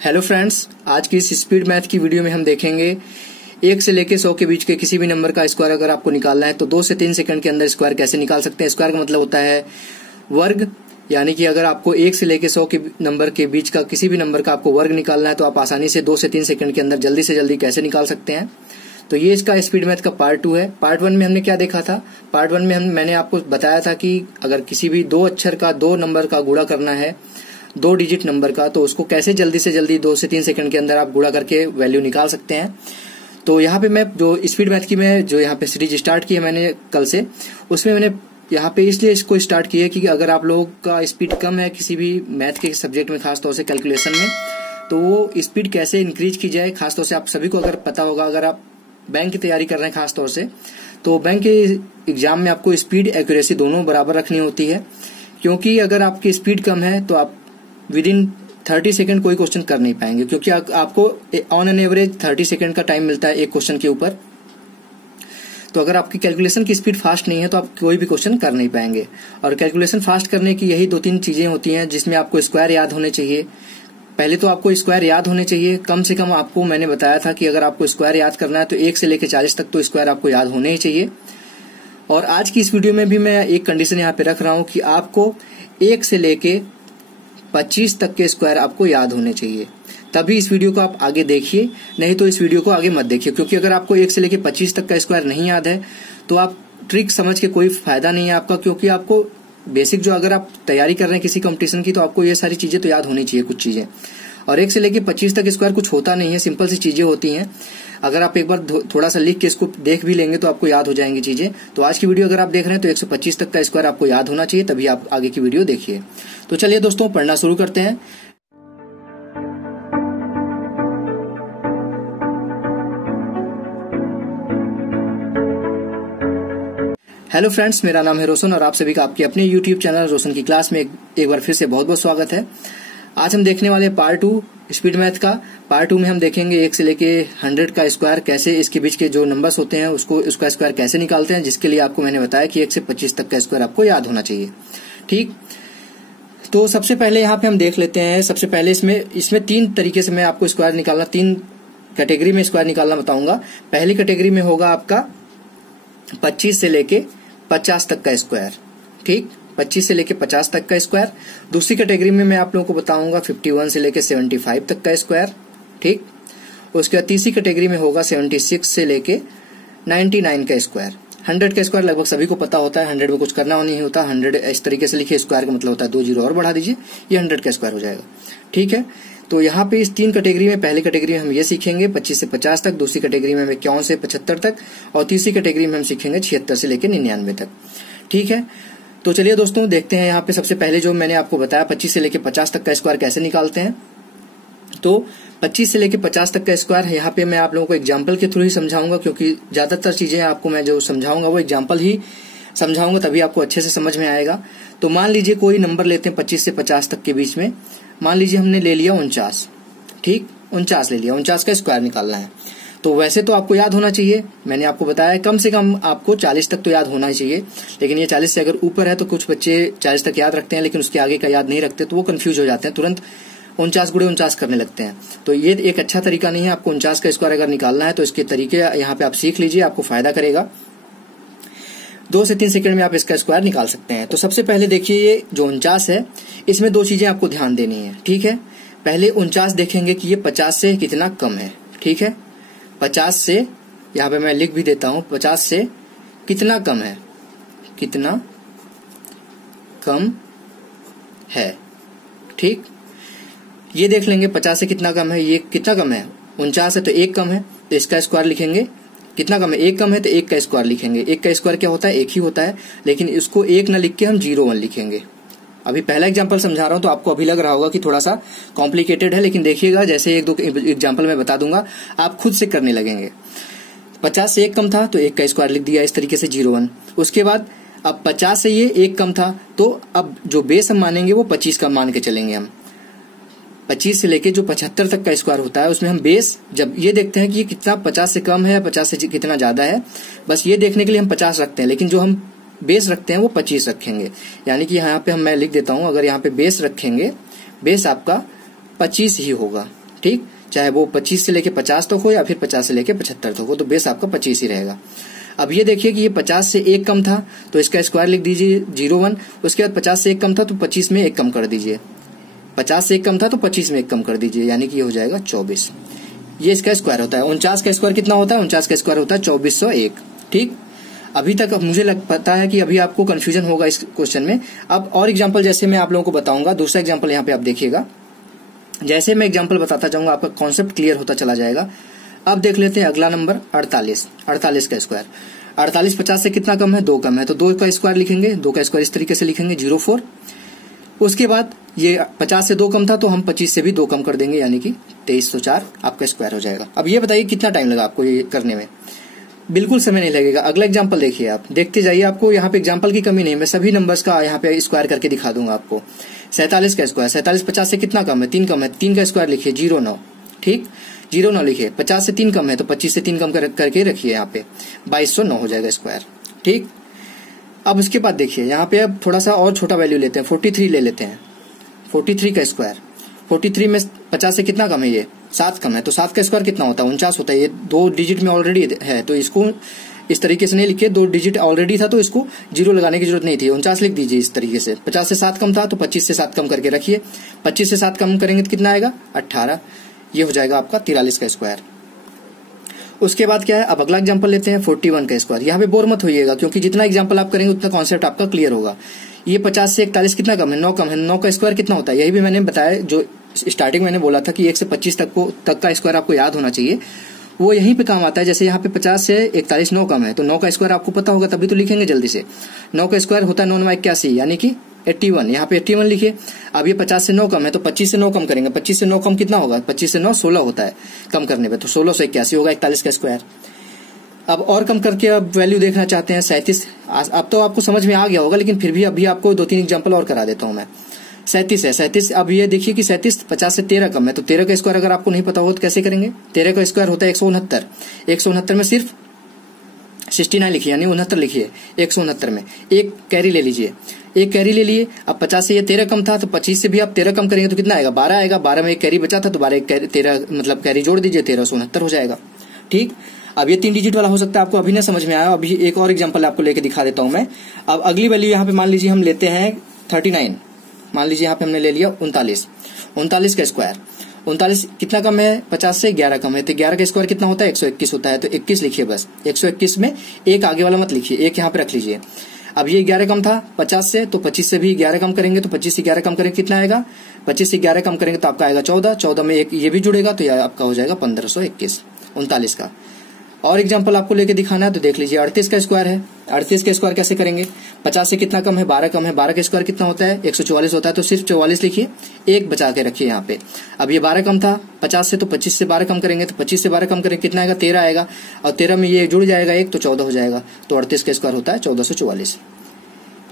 Hello friends, आज की इस स्पीड मैथ की वीडियो में हम देखेंगे 1 से लेकर 100 के बीच के किसी भी नंबर का स्क्वायर अगर आपको निकालना है तो 2 से 3 सेकंड के अंदर स्क्वायर कैसे निकाल सकते हैं। स्क्वायर का मतलब होता है वर्ग, यानी कि अगर आपको 1 से लेकर 100 के नंबर के बीच का किसी भी नंबर का आपको वर्ग निकालना है तो आप आसानी से 2 से 3 सेकंड के अंदर जल्दी से जल्दी कैसे निकाल सकते हैं। तो ये इसका स्पीड मैथ का पार्ट 2 है। पार्ट 1 में हमने क्या देखा था? पार्ट 1 में मैंने आपको बताया था कि अगर किसी भी 2 अक्षर का 2 नंबर का गुणा करना है 2 डिजिट नंबर का, तो उसको कैसे जल्दी से जल्दी 2 से 3 सेकंड के अंदर आप गुणा करके वैल्यू निकाल सकते हैं। तो यहाँ पे मैं जो स्पीड मैथ की मैं जो यहाँ पे सीरीज स्टार्ट की है मैंने कल से, उसमें मैंने यहाँ पे इसलिए इसको स्टार्ट किया है कि अगर आप लोगों का स्पीड कम है किसी भी मैथ के सब्जेक्ट में, खासतौर से कैलकुलेशन में, तो वो स्पीड कैसे इंक्रीज की जाए। खासतौर से आप सभी को अगर पता होगा, अगर आप बैंक की तैयारी कर रहे हैं खासतौर से, तो बैंक के एग्जाम में आपको स्पीड एक्यूरेसी दोनों बराबर रखनी होती है, क्योंकि अगर आपकी स्पीड कम है तो आप विद इन 30 सेकंड कोई क्वेश्चन कर नहीं पाएंगे, क्योंकि आपको ऑन एन एवरेज 30 सेकंड का टाइम मिलता है एक क्वेश्चन के ऊपर। तो अगर आपकी कैलकुलेशन की स्पीड फास्ट नहीं है तो आप कोई भी क्वेश्चन कर नहीं पाएंगे। और कैलकुलेशन फास्ट करने की यही 2-3 चीजें होती हैं, जिसमें आपको स्क्वायर याद होने चाहिए। पहले तो आपको स्क्वायर याद होने चाहिए, कम से कम आपको मैंने बताया था कि अगर आपको स्क्वायर याद करना है तो 1 से लेकर 40 तक तो स्क्वायर आपको याद होने ही चाहिए। और आज की इस वीडियो में भी मैं एक कंडीशन यहाँ पे रख रहा हूँ कि आपको 1 से लेके 25 तक के स्क्वायर आपको याद होने चाहिए, तभी इस वीडियो को आप आगे देखिए, नहीं तो इस वीडियो को आगे मत देखिए। क्योंकि अगर आपको 1 से लेके 25 तक का स्क्वायर नहीं याद है तो आप ट्रिक समझ के कोई फायदा नहीं है आपका, क्योंकि आपको बेसिक जो अगर आप तैयारी कर रहे हैं किसी कंपटीशन की तो आपको ये सारी चीजें तो याद होनी चाहिए कुछ चीजें। और 1 से लेके 25 तक स्क्वायर कुछ होता नहीं है, सिंपल सी चीजें होती हैं। अगर आप एक बार थोड़ा सा लिख के इसको देख भी लेंगे तो आपको याद हो जाएंगी चीजें। तो आज की वीडियो अगर आप देख रहे हैं तो 125 तक का स्क्वायर आपको याद होना चाहिए, तभी आप आगे की वीडियो देखिए। तो चलिए दोस्तों, पढ़ना शुरू करते हैं। हेलो फ्रेंड्स, मेरा नाम है रोशन और आप सभी का आपके अपने यूट्यूब चैनल रोशन की क्लास में एक बार फिर से बहुत बहुत स्वागत है। आज हम देखने वाले पार्ट 2 स्पीड मैथ का। पार्ट 2 में हम देखेंगे 1 से लेके 100 का स्क्वायर कैसे, इसके बीच के जो नंबर्स होते हैं उसका स्क्वायर कैसे निकालते हैं, जिसके लिए आपको मैंने बताया कि 1 से 25 तक का स्क्वायर आपको याद होना चाहिए। ठीक, तो सबसे पहले यहाँ पे हम देख लेते हैं। सबसे पहले इसमें 3 तरीके से मैं आपको स्क्वायर निकालना, 3 कैटेगरी में स्क्वायर निकालना बताऊंगा। पहली कैटेगरी में होगा आपका 25 से लेके 50 तक का स्क्वायर। ठीक, 25 से लेके 50 तक का स्क्वायर। दूसरी कैटेगरी में मैं आप लोगों को बताऊंगा 51 से लेके 75 तक का स्क्वायर। ठीक, उसके बाद तीसरी कैटेगरी में होगा 76 से लेके 99 का स्क्वायर। 100 का स्क्वायर लगभग सभी को पता होता है, 100 में कुछ करना नहीं होता। 100 इस तरीके से लिखिए, स्क्वायर का मतलब होता है 2 जीरो और बढ़ा दीजिए, ये 100 का स्क्वायर हो जाएगा। ठीक है, तो यहाँ पे इस 3 कैटेगरी में, पहली कैटेगरी में हम ये सीखेंगे 25 से 50 तक, दूसरी कैटेगरी में 51 से 75 तक, और तीसरी कैटेगरी में हम सीखेंगे 76 से लेकर 99 तक। ठीक है, तो चलिए दोस्तों देखते हैं। यहाँ पे सबसे पहले जो मैंने आपको बताया 25 से लेके 50 तक का स्क्वायर कैसे निकालते हैं। तो 25 से लेके 50 तक का स्क्वायर यहाँ पे मैं आप लोगों को एग्जाम्पल के थ्रू ही समझाऊंगा, क्योंकि ज्यादातर चीजें आपको मैं जो समझाऊंगा वो एग्जाम्पल ही समझाऊंगा, तभी आपको अच्छे से समझ में आएगा। तो मान लीजिए कोई नंबर लेते हैं 25 से 50 तक के बीच में। मान लीजिए हमने ले लिया 49। ठीक, 49 ले लिया, 49 का स्क्वायर निकालना है। तो वैसे तो आपको याद होना चाहिए, मैंने आपको बताया कम से कम आपको 40 तक तो याद होना ही चाहिए। लेकिन ये 40 से अगर ऊपर है तो कुछ बच्चे 40 तक याद रखते हैं लेकिन उसके आगे का याद नहीं रखते, तो वो कंफ्यूज हो जाते हैं, तुरंत 49 गुणे 49 करने लगते हैं। तो ये एक अच्छा तरीका नहीं है। आपको 49 का स्क्वायर अगर निकालना है तो इसके तरीके यहाँ पे आप सीख लीजिए, आपको फायदा करेगा। 2 से 3 सेकंड में आप इसका स्क्वायर निकाल सकते हैं। तो सबसे पहले देखिए, ये जो 49 है इसमें 2 चीजें आपको ध्यान देनी है। ठीक है, पहले 49 देखेंगे कि ये 50 से कितना कम है। ठीक है, 50 से, यहाँ पे मैं लिख भी देता हूं, 50 से कितना कम है, कितना कम है। ठीक, ये देख लेंगे 50 से कितना कम है, ये कितना कम है, 49 है तो 1 कम है, तो इसका स्क्वायर लिखेंगे। कितना कम है, 1 कम है तो 1 का स्क्वायर लिखेंगे। 1 का स्क्वायर क्या होता है, 1 ही होता है, लेकिन इसको 1 न लिख के हम 01 लिखेंगे। अभी पहला एग्जांपल समझा रहा हूं तो आपको अभी लग रहा होगा कि थोड़ा सा कॉम्प्लिकेटेड है, लेकिन देखिएगा जैसे 1-2 एग्जांपल मैं बता दूंगा आप खुद से करने लगेंगे। 50 से 1 कम था तो 1 का स्क्वायर लिख दिया इस तरीके से 01। उसके बाद अब 50 से ये 1 कम था, तो अब जो बेस हम मानेंगे वो 25 का मान के चलेंगे हम। 25 से लेके जो 75 तक का स्क्वायर होता है उसमें हम बेस जब ये देखते हैं कि कितना 50 से कम है या 50 से कितना ज्यादा है, बस ये देखने के लिए हम 50 रखते हैं, लेकिन जो हम बेस रखते हैं वो 25 रखेंगे। यानी कि यहाँ पे मैं लिख देता हूं, अगर यहाँ पे बेस रखेंगे, बेस आपका 25 ही होगा। ठीक, चाहे वो 25 से लेके 50 तक हो या फिर 50 से लेके 75 तक हो, तो बेस आपका 25 ही रहेगा। अब ये देखिए कि ये 50 से 1 कम था तो इसका स्क्वायर लिख दीजिए 01। उसके बाद 50 से 1 कम था तो 25 में 1 कम कर दीजिए, 50 से 1 कम था तो 25 में 1 कम कर दीजिए, यानी कि ये हो जाएगा 24। ये इसका स्क्वायर होता है। 49 का स्क्वायर कितना होता है? 49 का स्क्वायर होता है 2401। ठीक, अभी तक अब मुझे पता है कि अभी आपको कंफ्यूजन होगा इस क्वेश्चन में। अब और एग्जांपल जैसे मैं आप लोगों को बताऊंगा, दूसरा एग्जांपल यहाँ पे आप देखिएगा, जैसे मैं एग्जांपल बताता जाऊंगा आपका कॉन्सेप्ट क्लियर होता चला जाएगा। अब देख लेते हैं अगला नंबर 48। 48 का स्क्वायर, 48 50 से कितना कम है? 2 कम है, तो 2 का स्क्वायर लिखेंगे, 2 का स्क्वायर इस तरीके से लिखेंगे 04। उसके बाद ये 50 से 2 कम था तो हम 25 से भी 2 कम कर देंगे, यानी कि 2304 आपका स्क्वायर हो जाएगा। अब ये बताइए कितना टाइम लगा आपको ये करने में? बिल्कुल समय नहीं लगेगा। अगला एग्जांपल देखिए, आप देखते जाइए, आपको यहाँ पे एग्जांपल की कमी नहीं, मैं सभी नंबर्स का यहाँ पे स्क्वायर करके दिखा दूंगा आपको। 47 का स्क्वायर, 47 50 से कितना कम है? 3 कम है, 3 का स्क्वायर लिखिए 09। ठीक, 09 लिखिए। 50 से 3 कम है तो 25 से 3 कम करके रखिए, यहाँ पे 2209 हो जाएगा स्क्वायर। ठीक, अब उसके बाद देखिए यहाँ पे अब थोड़ा सा और छोटा वैल्यू लेते हैं, 43 ले लेते हैं। 43 का स्क्वायर, 43 में 50 से कितना कम है? ये 7 कम है, तो 7 का स्क्वायर कितना होता है? 49 होता है। ये 2 डिजिट में ऑलरेडी है तो इसको इस तरीके से नहीं लिखिए, 2 डिजिट ऑलरेडी था तो इसको 0 लगाने की जरूरत नहीं थी, 49 लिख दीजिए इस तरीके से। 50 से 7 कम था तो 25 से 7 कम करके रखिए, 25 से 7 कम करेंगे तो कितना आएगा? 18। ये हो जाएगा आपका 43 का स्क्वायर। उसके बाद क्या है, अब अगला एग्जांपल लेते हैं 41 का स्क्वायर। यहाँ पे बोर मत होइएगा क्योंकि जितना एग्जांपल आप करेंगे उतना कॉन्सेप्ट आपका क्लियर होगा। ये 50 से 41 कितना कम है? 9 कम है, 9 का स्क्वायर कितना होता है? यही भी मैंने बताया, जो स्टार्टिंग मैंने बोला था कि 1 से 25 तक का स्क्वायर आपको याद होना चाहिए, वो यहीं पे काम आता है। जैसे यहाँ पे 50 से 41 9 कम है तो 9 का स्क्वायर आपको पता होगा तभी तो लिखेंगे जल्दी से। 9 का स्क्वायर होता है 9 9 81, यानी कि 81। यहाँ पे 81 लिखिए। अब ये 50 से 9 कम है तो 25 से 9 कम करेंगे, 25 से 9 कम कितना होगा? 25 से 9 16 होता है कम करने पे, तो 1681 होगा 41 का स्क्वायर। अब और कम करके अब वैल्यू देखना चाहते हैं 37। अब तो आपको समझ में आ गया होगा, लेकिन फिर भी अभी आपको 2-3 एग्जांपल और करा देता हूं मैं। 37 है, 37। अब ये देखिए कि 37 50 से 13 कम है तो 13 का स्क्वायर अगर आपको नहीं पता हो तो कैसे करेंगे? 13 का स्क्वायर होता है 169। 169 में सिर्फ 69 लिखिए, यानी 69 लिखिए। 169 में एक कैरी ले लीजिए, एक कैरी ले लिए। अब 50 से ये 13 कम था तो 25 से भी आप 13 कम करेंगे तो कितना आएगा? 12 आएगा। 12 में एक कैरी बचा था तो 13 मतलब कैरी जोड़ दीजिए, 1369 हो जाएगा। ठीक, अब ये 3 डिजिट वाला हो सकता है आपको अभी ना समझ में आया। अभी एक और एग्जांपल आपको लेके दिखा देता हूं मैं। अब अगली वैल्यू यहाँ पे मान लीजिए हम लेते हैं 39। मान लीजिए यहाँ पे हमने ले लिया 39। 39 का स्क्वायर, 39 कितना कम है? 50 से 11 कम है तो 11 का स्क्वायर कितना होता है? 121 होता है, तो 21 लिखिए बस। 121 में एक आगे वाला मत लिखिए, एक यहाँ पे रख लीजिए। अब ये 11 कम था 50 से, तो 25 से भी 11 कम करेंगे, तो 25 से 11 कम करेंगे कितना आएगा? 25 से 11 कम करेंगे तो आपका आएगा 14। 14 में एक ये भी जुड़ेगा तो यह आपका हो जाएगा 1521 39 का। और एग्जांपल आपको लेके दिखाना है तो देख लीजिए 38 का स्क्वायर है। 38 का स्क्वायर कैसे करेंगे? 50 से कितना कम है? 12 कम है। 12 का स्क्वायर कितना होता है? 144 होता है, तो सिर्फ 44 लिखिए, एक बचा के रखिए यहाँ पे। अब ये 12 कम था 50 से, तो 25 से 12 कम करेंगे, तो 25 से 12 कम करेंगे कितना आएगा? 13 आएगा। और 13 में ये जुड़ जाएगा एक, तो 14 हो जाएगा। तो 38 का स्क्वायर होता है 1444।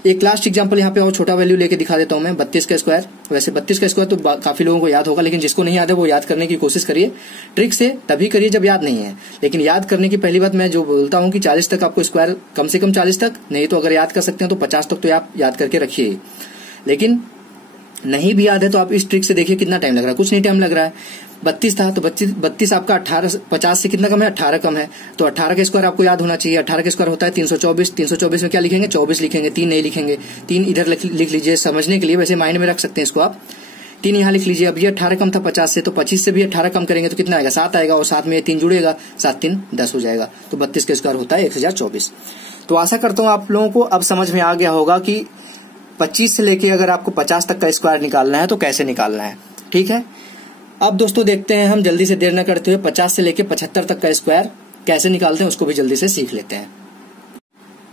एक लास्ट एग्जांपल यहाँ पे और छोटा वैल्यू लेके दिखा देता हूं मैं, 32 का स्क्वायर। वैसे 32 का स्क्वायर तो काफी लोगों को याद होगा, लेकिन जिसको नहीं याद है वो याद करने की कोशिश करिए। ट्रिक से तभी करिए जब याद नहीं है, लेकिन याद करने की पहली बात मैं जो बोलता हूं कि 40 तक आपको स्क्वायर, कम से कम 40 तक, नहीं तो अगर याद कर सकते हैं तो 50 तक तो आप याद करके रखिए। लेकिन नहीं भी याद है तो आप इस ट्रिक से देखिए कितना टाइम लग रहा है। कुछ नहीं टाइम लग रहा है। 32 था तो 32 आपका 50 से कितना कम है? 18 कम है, तो 18 का स्क्वायर आपको याद होना चाहिए। 18 का स्क्वायर होता है 324। 324 में क्या लिखेंगे? 24 लिखेंगे, 3 नहीं लिखेंगे। 3 इधर लिख लीजिए समझने के लिए, वैसे माइंड में रख सकते हैं इसको आप। 3 यहाँ लिख लीजिए। अब ये 18 कम था 50 से, तो 25 से भी 18 कम करेंगे तो कितना आएगा? 7 आएगा, और साथ में 3 जुड़ेगा, 7 3 10 हो जाएगा। तो 32 का स्क्वायर होता है 1024। तो आशा करता हूँ आप लोगों को अब समझ में आ गया होगा कि 25 से लेके अगर आपको 50 तक का स्क्वायर निकालना है तो कैसे निकालना है। ठीक है, अब दोस्तों देखते हैं हम जल्दी से देर न करते हुए 50 से लेके 75 तक का स्क्वायर कैसे निकालते हैं, उसको भी जल्दी से सीख लेते हैं।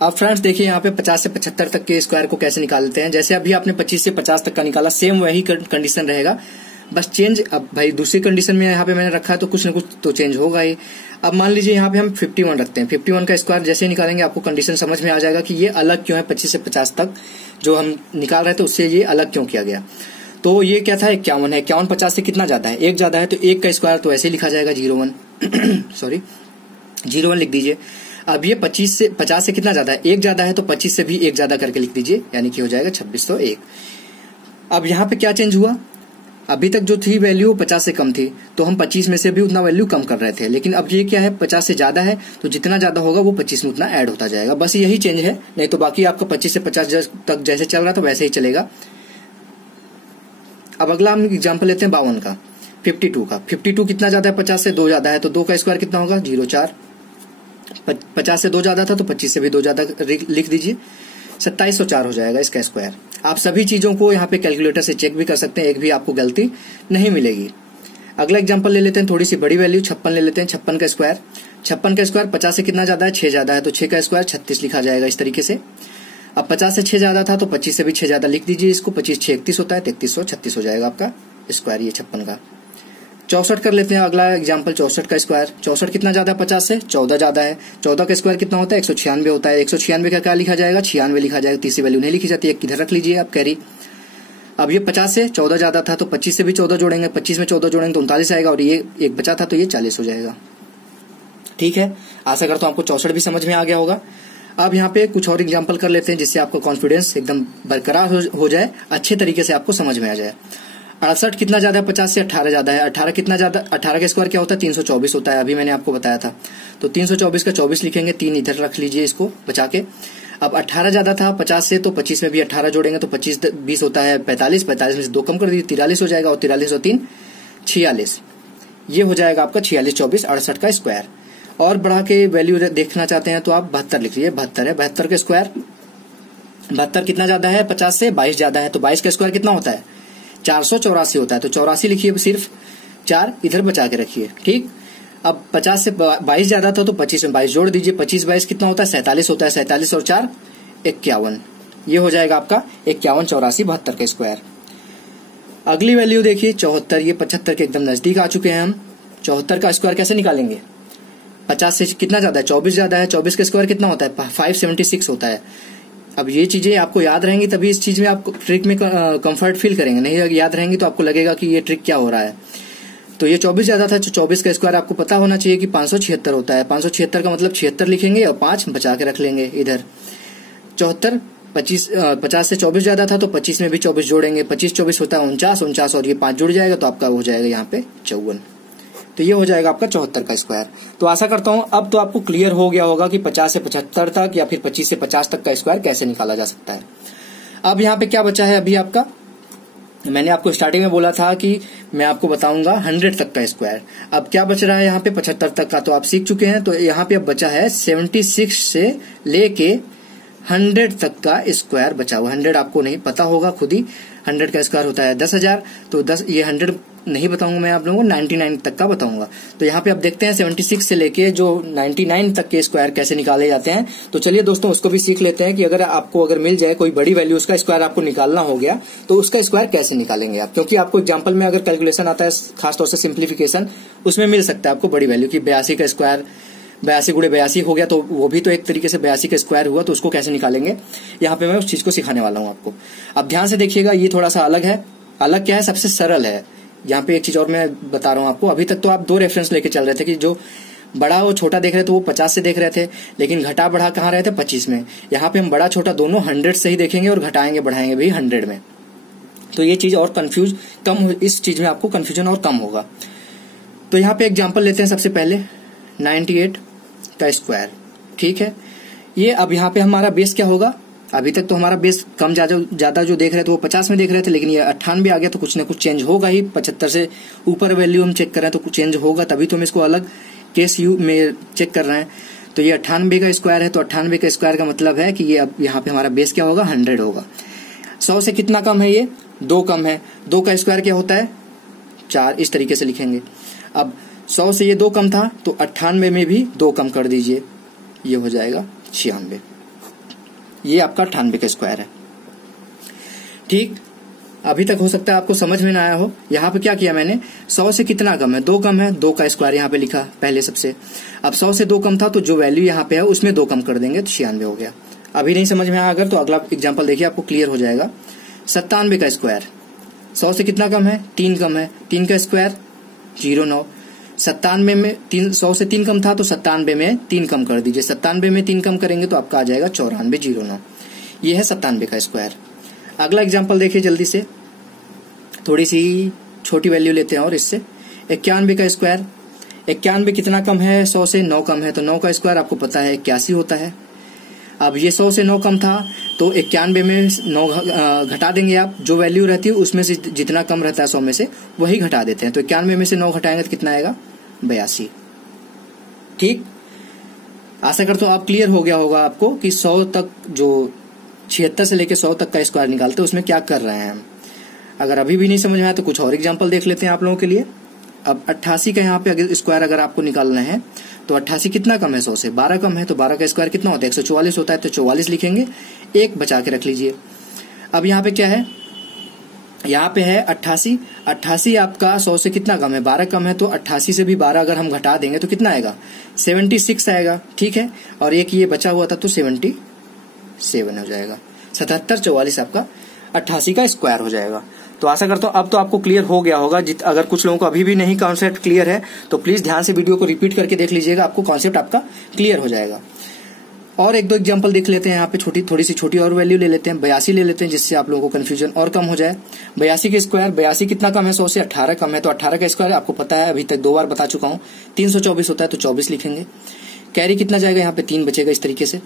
अब फ्रेंड्स देखिए यहाँ पे 50 से 75 तक के स्क्वायर को कैसे निकालते हैं। जैसे अभी आपने 25 से 50 तक का निकाला, सेम वही कंडीशन रहेगा, बस चेंज अब भाई दूसरी कंडीशन में यहाँ पे मैंने रखा है तो कुछ न कुछ तो चेंज होगा ही। अब मान लीजिए यहाँ पे हम 51 रखते हैं। 51 का स्क्वायर जैसे निकालेंगे आपको कंडीशन समझ में आ जाएगा कि ये अलग क्यों है। 25 से 50 तक जो हम निकाल रहे थे उससे ये अलग क्यों किया गया। तो ये क्या था? 51 है। 51 50 से कितना ज्यादा है? 1 ज्यादा है, तो 1 का स्क्वायर तो ऐसे ही लिखा जाएगा 01 सॉरी 01 लिख दीजिए। अब ये 50 से कितना ज्यादा है? 1 ज्यादा है, तो 25 से भी 1 ज्यादा करके लिख दीजिए, यानी कि हो जाएगा 2601। अब यहाँ पे क्या चेंज हुआ? अभी तक जो थी वैल्यू 50 से कम थी, तो हम 25 में से भी उतना वैल्यू कम कर रहे थे, लेकिन अब ये क्या है 50 से ज्यादा है, तो जितना ज्यादा होगा वो 25 में उतना ऐड होता जाएगा। बस यही चेंज है, नहीं तो बाकी आपका 25 से 50 तक जैसे चल रहा था वैसे ही चलेगा। अब अगला हम एग्जाम्पल लेते हैं 52 का, 52 का। 52 कितना ज्यादा है 50 से 2 ज्यादा है, तो 2 का स्क्वायर कितना होगा 0,4। 50 से 2 ज्यादा था तो 25 से भी 2 ज्यादा लिख दीजिए, 2704 हो जाएगा इसका स्क्वायर। आप सभी चीजों को यहाँ पे कैलकुलेटर से चेक भी कर सकते हैं, एक भी आपको गलती नहीं मिलेगी। अगला एग्जांपल ले लेते हैं, थोड़ी सी बड़ी वैल्यू 56 ले लेते हैं। 56 का स्क्वायर, 56 का स्क्वायर 50 से कितना ज्यादा है 6 ज्यादा है, तो 6 का स्क्वायर 36 लिखा जाएगा इस तरीके से। अब 50 से 6 ज्यादा था तो 25 से भी 6 ज्यादा लिख दीजिए इसको, 25 6 31 होता है, 3336 हो जाएगा आपका स्क्वायर ये 56 का। 64 कर लेते हैं अगला एग्जाम्पल, 64 का स्क्वायर। 64 कितना ज्यादा है 50 से 14 ज्यादा है, 14 का स्क्वायर कितना होता है 196 होता है। 196 का क्या लिखा जाएगा 96 लिखा जाएगा, तीसरी वैल्यू नहीं लिखी जाती है, किधर रख लीजिए आप कैरी। अब ये 50 से 14 ज्यादा था तो 25 से भी 14 जोड़ेंगे, 25 में 14 जोड़ेंगे तो 39 आएगा, और ये एक बचा था तो ये 40 हो जाएगा। ठीक है, आशा करता हूं आपको 64 भी समझ में आ गया होगा। अब यहाँ पे कुछ और एग्जाम्पल कर लेते हैं जिससे आपको कॉन्फिडेंस एकदम बरकरार हो जाए, अच्छे तरीके से आपको समझ में आ जाए। 68 कितना ज्यादा है 50 से 18 ज्यादा है। 18 कितना ज्यादा, 18 का स्क्वायर क्या होता है 324 होता है, अभी मैंने आपको बताया था। तो 324 का 24 लिखेंगे, 3 इधर रख लीजिए इसको बचा के। अब 18 ज्यादा था 50 से, तो 25 में भी 18 जोड़ेंगे तो 25 20 होता है 45, 45 में से 2 कम कर दीजिए 43 हो जाएगा, और 43 और 3 46, ये हो जाएगा आपका 46 24 68 का स्क्वायर। और बढ़ा के वैल्यू देखना चाहते हैं तो आप 72 लिख लीजिए, 72 है। 72 का स्क्वायर, 72 कितना ज्यादा है 50 से 22 ज्यादा है, तो 22 का स्क्वायर कितना होता है 484 होता है, तो 84 लिखिए, सिर्फ 4 इधर बचा के रखिए। ठीक, अब 50 से 22 ज्यादा था तो 25 में 22 जोड़ दीजिए, 25 22 कितना होता है 47 होता है, 47 और 4 51, ये हो जाएगा आपका 51 84 72 का स्क्वायर। अगली वैल्यू देखिए 74, ये 75 के एकदम नजदीक आ चुके हैं हम। 74 का स्क्वायर कैसे निकालेंगे, 50 से कितना ज्यादा है 24 ज्यादा है, 24 का स्क्वायर कितना होता है 576 होता है। अब ये चीजें आपको याद रहेंगी तभी इस चीज में आप ट्रिक में कंफर्ट फील करेंगे, नहीं याद रहेंगी तो आपको लगेगा कि ये ट्रिक क्या हो रहा है। तो ये 24 ज्यादा था, तो 24 का स्क्वायर आपको पता होना चाहिए कि 576 होता है। 576 का मतलब 76 लिखेंगे और 5 बचा के रख लेंगे इधर। 74 50 से 24 ज्यादा था तो 25 में भी 24 जोड़ेंगे, 25 24 होता है 49, 49 और ये 5 जुड़ जाएगा तो आपका हो जाएगा यहाँ पे 54, तो ये हो जाएगा आपका 74 का स्क्वायर। तो आशा करता हूं अब तो आपको क्लियर हो गया होगा कि 50 से 75 तक या फिर 25 से 50 तक का स्क्वायर कैसे निकाला जा सकता है। अब यहाँ पे क्या बचा है अभी आपका, मैंने आपको स्टार्टिंग में बोला था कि मैं आपको बताऊंगा 100 तक का स्क्वायर। अब क्या बच रहा है यहाँ पे 75 तक का तो आप सीख चुके हैं, तो यहाँ पे अब बचा है 76 से लेके 100 तक का स्क्वायर बचा हुआ। 100 आपको नहीं पता होगा खुद ही, 100 का स्क्वायर होता है 10,000, तो 10 ये 100 नहीं बताऊंगा मैं आप लोगों को, 99 तक का बताऊंगा। तो यहाँ पे आप देखते हैं 76 से लेके जो 99 तक के स्क्वायर कैसे निकाले जाते हैं। तो चलिए दोस्तों उसको भी सीख लेते हैं कि अगर मिल जाए कोई बड़ी वैल्यू, उसका स्क्वायर आपको निकालना हो गया तो उसका स्क्वायर कैसे निकालेंगे आप, क्योंकि आपको एग्जाम्पल में अगर कैलकुलेशन आता है खासतौर से सिंप्लीफिकेशन, उसमें मिल सकता है आपको बड़ी वैल्यू की 82 का स्क्वायर 82 गुणे 82 हो गया, तो वो भी तो एक तरीके से 82 का स्क्वायर हुआ, तो उसको कैसे निकालेंगे यहाँ पे मैं उस चीज को सिखाने वाला हूँ आपको। अब ध्यान से देखिएगा, ये थोड़ा सा अलग है। अलग क्या है, सबसे सरल है। यहाँ पे एक चीज और मैं बता रहा हूँ आपको, अभी तक तो आप 2 रेफरेंस लेके चल रहे थे कि जो बड़ा और छोटा देख रहे थे वो 50 से देख रहे थे, लेकिन घटा बढ़ा कहाँ रहे थे 25 में। यहाँ पे हम बड़ा छोटा दोनों 100 से ही देखेंगे और घटाएंगे बढ़ाएंगे भी 100 में, तो ये चीज और इस चीज में आपको कंफ्यूजन और कम होगा। तो यहाँ पे एग्जाम्पल लेते हैं सबसे पहले 98 का स्क्वायर। ठीक है, ये अब यहाँ पे हमारा बेस क्या होगा, अभी तक तो हमारा बेस कम ज्यादा जो देख रहे थे वो 50 में देख रहे थे, लेकिन ये 98 आ गया तो कुछ ना कुछ चेंज होगा ही। 75 से ऊपर वैल्यू हम चेक कर रहे हैं तो कुछ चेंज होगा, तभी तो हम इसको अलग केस यू में चेक कर रहे हैं। तो ये 98 का स्क्वायर है, तो 98 का स्क्वायर का मतलब है कि ये अब यहाँ पे हमारा बेस क्या होगा 100 होगा। 100 से कितना कम है, ये 2 कम है। 2 का स्क्वायर क्या होता है 4, इस तरीके से लिखेंगे। अब 100 से ये 2 कम था तो 98 में भी 2 कम कर दीजिए, ये हो जाएगा 96, ये आपका 98 का स्क्वायर है। ठीक, अभी तक हो सकता है आपको समझ में ना आया हो। यहाँ पे क्या किया मैंने, 100 से कितना कम है 2 कम है, 2 का स्क्वायर यहाँ पे लिखा पहले सबसे। अब 100 से 2 कम था तो जो वैल्यू यहाँ पे है उसमें 2 कम कर देंगे तो 96 हो गया। अभी नहीं समझ में आया अगर, तो अगला एग्जाम्पल देखिए आपको क्लियर हो जाएगा। 97 का स्क्वायर, 100 से कितना कम है 3 कम है, 3 का स्क्वायर 09। 97 में 100 से 3 कम था तो 97 में 3 कम कर दीजिए, 97 में 3 कम करेंगे तो आपका आ जाएगा 9409, ये है 97 का स्क्वायर। अगला एग्जांपल देखिए जल्दी से, थोड़ी सी छोटी वैल्यू लेते हैं और इससे 91 का स्क्वायर, 91 कितना कम है 100 से, 9 कम है, तो 9 का स्क्वायर आपको पता है 81 होता है। अब ये 100 से 9 कम था तो 91 में 9 घटा देंगे आप, जो वैल्यू रहती है उसमें से जितना कम रहता है 100 में से वही घटा देते हैं, तो 91 में से 9 घटाएंगे तो कितना आएगा 82। ठीक, आशा करता हूं आप क्लियर हो गया होगा आपको कि 100 तक जो 76 से लेकर 100 तक का स्क्वायर निकालते हैं उसमें क्या कर रहे हैं हम। अगर अभी भी नहीं समझ में आया तो कुछ और एग्जाम्पल देख लेते हैं आप लोगों के लिए। अब 88 का यहाँ पे स्क्वायर अगर आपको निकालना है तो 88 कितना कम है 100 से, 12 कम है, तो 12 का स्क्वायर कितना होता है 144 होता है, तो 44 लिखेंगे, एक बचा के रख लीजिए। अब यहाँ पे क्या है, यहाँ पे है 88, 88 आपका 100 से कितना कम है 12 कम है, तो 88 से भी 12 अगर हम घटा देंगे तो कितना आएगा 76 आएगा। ठीक है, और एक ये बचा हुआ था तो 77 हो जाएगा, 77 44 आपका 88 का स्क्वायर हो जाएगा। तो आशा करता हूं अब तो आपको क्लियर हो गया होगा। अगर कुछ लोगों को अभी भी नहीं कॉन्सेप्ट क्लियर है तो प्लीज ध्यान से वीडियो को रिपीट करके देख लीजिएगा, आपको कॉन्सेप्ट आपका क्लियर हो जाएगा। और एक दो एग्जांपल देख लेते हैं, यहाँ पे थोड़ी सी छोटी और वैल्यू ले लेते हैं, 82 ले लेते हैं, जिससे आप लोगों को कंफ्यूजन और कम हो जाए। 82 के स्क्वायर, 82 कितना कम है 100 से, 18 कम है, तो 18 का स्क्वायर आपको पता है, अभी तक 2 बार बता चुका हूँ, 324 होता है, तो 24 लिखेंगे। कैरी कितना जाएगा, यहाँ पे 3 बचेगा इस तरीके से।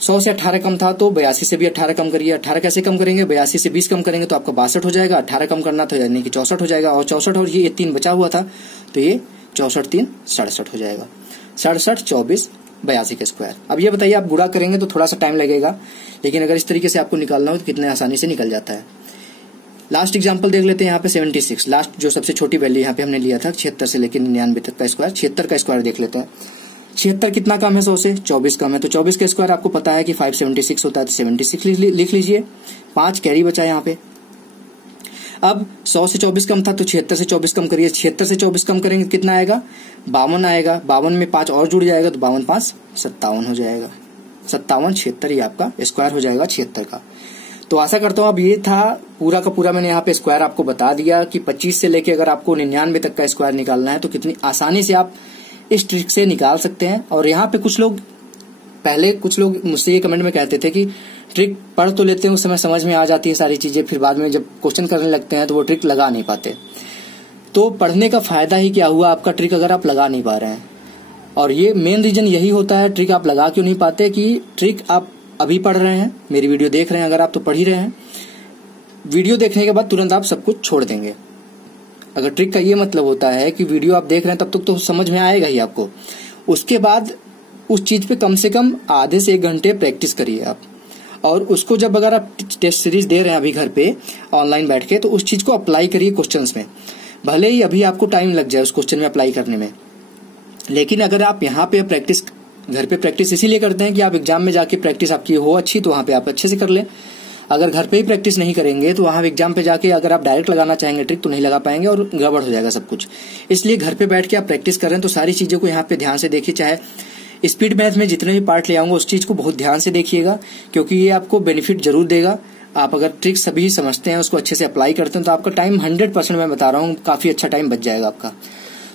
100 से 18 कम था तो 82 से भी 18 कम करिए। 18 कैसे कम करेंगे, 82 से 20 कम करेंगे तो आपका 62 हो जाएगा। 18 कम करना था यानी कि 64 हो जाएगा, और 64 और ये 3 बचा हुआ था तो ये 64 3 67 हो जाएगा। 67 24 82 का स्क्वायर। अब ये बताइए, आप गुणा करेंगे तो थोड़ा सा टाइम लगेगा, लेकिन अगर इस तरीके से आपको निकालना हो तो कितने आसानी से निकल जाता है। लास्ट एग्जांपल देख लेते हैं, यहाँ पे 76, लास्ट जो सबसे छोटी वैल्यू यहाँ पे हमने लिया था 76 से लेकर 99 तक का स्क्वायर, 76 का स्क्वायर देख लेते हैं। 76 कितना कम है 100 से, 24 कम है, तो 24 का स्क्वायर आपको पता है कि 576 होता है, तो 76 लिख लीजिए। 5 कैरी बचा यहाँ पे। अब 100 से 24 कम था तो 76 से 24 कम करिए, 76 से 24 कम करेंगे कितना आएगा 52 आएगा, 52 में 5 और जुड़ जाएगा तो 52 5 57 हो जाएगा, 57 76 ये आपका स्क्वायर हो जाएगा 76 का। तो आशा करता हूँ अब ये था पूरा का पूरा, मैंने यहाँ पे स्क्वायर आपको बता दिया कि 25 से लेके अगर आपको 99 तक का स्क्वायर निकालना है तो कितनी आसानी से आप इस ट्रिक से निकाल सकते हैं। और यहाँ पे कुछ लोग मुझसे ये कमेंट में कहते थे कि ट्रिक पढ़ तो लेते हैं, उस समय समझ में आ जाती है सारी चीजें, फिर बाद में जब क्वेश्चन करने लगते हैं तो वो ट्रिक लगा नहीं पाते। तो पढ़ने का फायदा ही क्या हुआ आपका, ट्रिक अगर आप लगा नहीं पा रहे हैं। और ये मेन रीजन यही होता है ट्रिक आप लगा क्यों नहीं पाते, कि ट्रिक आप अभी पढ़ रहे हैं, मेरी वीडियो देख रहे हैं अगर आप तो पढ़ ही रहे हैं, वीडियो देखने के बाद तुरंत आप सब कुछ छोड़ देंगे। अगर ट्रिक का ये मतलब होता है कि वीडियो आप देख रहे हैं तब तक तो समझ में आएगा ही आपको, उसके बाद उस चीज पे कम से कम आधे से 1 घंटे प्रैक्टिस करिए आप। और उसको जब अगर आप टेस्ट सीरीज दे रहे हैं अभी घर पे ऑनलाइन बैठ के, तो उस चीज को अप्लाई करिए क्वेश्चंस में, भले ही अभी आपको टाइम लग जाए उस क्वेश्चन में अप्लाई करने में, लेकिन अगर आप यहाँ पे प्रैक्टिस घर पे प्रैक्टिस इसीलिए करते हैं कि आप एग्जाम में जाके प्रैक्टिस आपकी हो अच्छी, तो वहां पे आप अच्छे से कर लें। अगर घर पे ही प्रैक्टिस नहीं करेंगे तो वहां एग्जाम पे जाके अगर आप डायरेक्ट लगाना चाहेंगे ट्रिक तो नहीं लगा पाएंगे और गड़बड़ हो जाएगा सब कुछ। इसलिए घर पे बैठ के आप प्रैक्टिस कर रहे हैं तो सारी चीजों को यहाँ पे ध्यान से देखिए। चाहे स्पीड मैथ में जितने भी पार्ट ले आऊंगा उस चीज को बहुत ध्यान से देखिएगा, क्योंकि ये आपको बेनिफिट जरूर देगा। आप अगर ट्रिक सभी समझते हैं, उसको अच्छे से अप्लाई करते हैं, तो आपका टाइम 100% मैं बता रहा हूँ काफी अच्छा टाइम बच जाएगा आपका।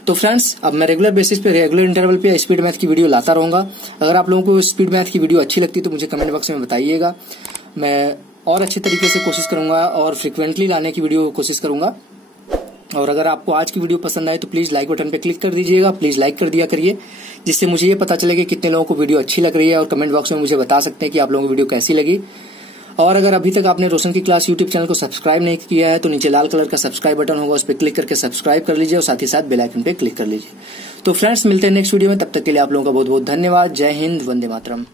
तो फ्रेंड्स, अब मैं रेगुलर बेसिस पे रेगुलर इंटरवल पे स्पीड मैथ की वीडियो लाता रहूंगा। अगर आप लोगों को स्पीड मैथ की वीडियो अच्छी लगती है तो मुझे कमेंट बॉक्स में बताइएगा, मैं और अच्छे तरीके से कोशिश करूंगा और फ्रिक्वेंटली लाने की वीडियो कोशिश करूंगा। और अगर आपको आज की वीडियो पसंद आए तो प्लीज लाइक बटन पे क्लिक कर दीजिएगा, प्लीज लाइक कर दिया करिए, जिससे मुझे ये पता चले कि कितने लोगों को वीडियो अच्छी लग रही है, और कमेंट बॉक्स में मुझे बता सकते हैं कि आप लोगों को वीडियो कैसी लगी। और अगर अभी तक आपने रोशन की क्लास यूट्यूब चैनल को सब्सक्राइब नहीं किया है तो नीचे लाल कलर का सब्सक्राइब बटन होगा, उस पर क्लिक करके सब्सक्राइब कर लीजिए और साथ ही साथ बेल आइकन पे क्लिक कर लीजिए। तो फ्रेंड्स, मिलते हैं नेक्स्ट वीडियो में, तब तक के लिए आप लोगों का बहुत बहुत धन्यवाद। जय हिंद, वंदे मातरम।